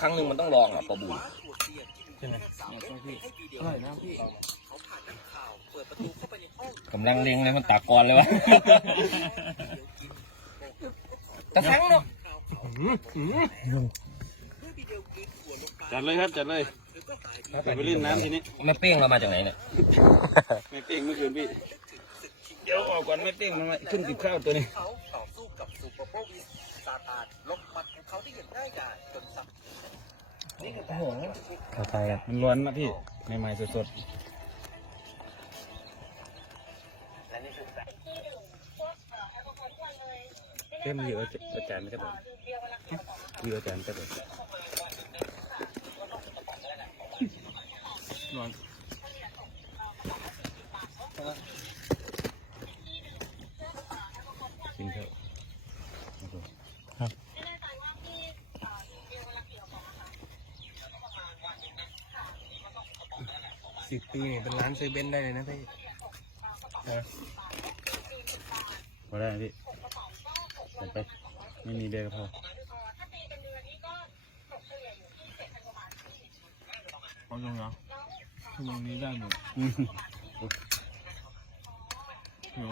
ครั้งหนึ่งมันต้องลองอะปลาบูนใช่ไหมพี่อร่อยนะพี่กำลังเล็งเลยมันตากก่อนเลยวะตะแคงเนาะจัดเลยครับจัดเลยไปเล่นน้ำทีนี้แม่เป้งเรามาจากไหนเนี่ยไม่เป้งเมื่อคืนพี่เดี๋ยวออกก่อนไม่เป้งมันมาขึ้นติดข้าวตัวนี้เขาต่อสู้กับซูเปอร์โบวิสซาตานลบมัดของเขาได้อย่างง่ายดายจนสับ เข้าใจกันมันร้อนนะพี่ใหม่ๆสดและนี่คือๆเต็มอยู่อาจารย์ไม่ได้บอกวิวอาจารย์ก็บอกกินเถอะ สิบปีเนี่ยเป็นร้านเซเว่นได้เลยนะพี่พอได้นะพี่จัดไป ไม่มีเบียร์ก็พอเอาลงเหรอชั่วโมงนี้ได้หนูอืมหนู